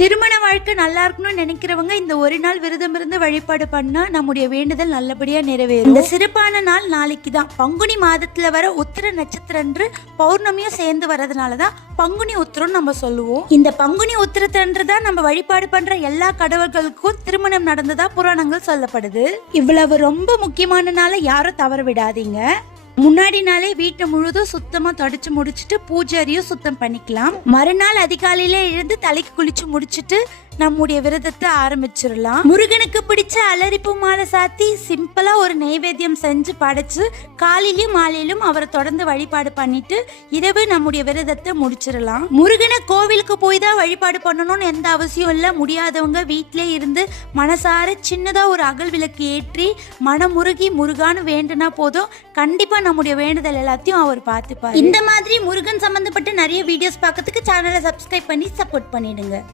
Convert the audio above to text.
திருமண வாழ்க்கை நல்லா இருக்கணும்னு நினைக்கிறவங்க இந்த ஒரு நாள் விரதம் இருந்து வழிபாடு பண்ணா நம்முடைய வேண்டுதல் நல்லபடியா நிறைவேறும். இந்த சிறப்பான நாள் நாளைக்கு தான். பங்குனி மாதத்துல வர உத்திர நட்சத்திரன்று பௌர்ணமியும் சேர்ந்து வரதுனாலதான் பங்குனி உத்திரம் நம்ம சொல்லுவோம். இந்த பங்குனி உத்திரத்தன்று தான் நம்ம வழிபாடு பண்ற எல்லா கடவுள்களுக்கும் திருமணம் நடந்ததா புராணங்கள் சொல்லப்படுது. இவ்வளவு ரொம்ப முக்கியமான நாளை யாரும் தவற விடாதீங்க. முன்னாடி நாளே வீட்டை முழுதும் சுத்தமா தொடச்சு முடிச்சுட்டு பூஜை அறையும் சுத்தம் பண்ணிக்கலாம். மறுநாள் அதிகாலையில எழுந்து தலைக்கு குளிச்சு முடிச்சுட்டு நம்முடைய விரதத்தை ஆரம்பிச்சிடலாம். முருகனுக்கு பிடிச்ச அலரிப்பு மாலை சாத்தி சிம்பிளா ஒரு நைவேத்தியம் செஞ்சு படைச்சு காலையிலும் மாலையிலும் அவரை தொடர்ந்து வழிபாடு பண்ணிட்டு இரவு நம்முடைய விரதத்தை முடிச்சிடலாம். முருகனை கோவிலுக்கு போய் தான் வழிபாடு பண்ணணும்னு எந்த அவசியம் இல்லை. முடியாதவங்க வீட்டிலே இருந்து மனசார சின்னதா ஒரு அகல் விளக்கு ஏற்றி மனமுருகி முருகான்னு வேண்டுனா போதும், கண்டிப்பா நம்முடைய வேண்டுதல் எல்லாத்தையும் அவர் பார்த்துப்பார். இந்த மாதிரி முருகன் சம்பந்தப்பட்ட நிறைய வீடியோஸ் பார்க்கறதுக்கு சேனலை சப்ஸ்கிரைப் பண்ணி சப்போர்ட் பண்ணிடுங்க.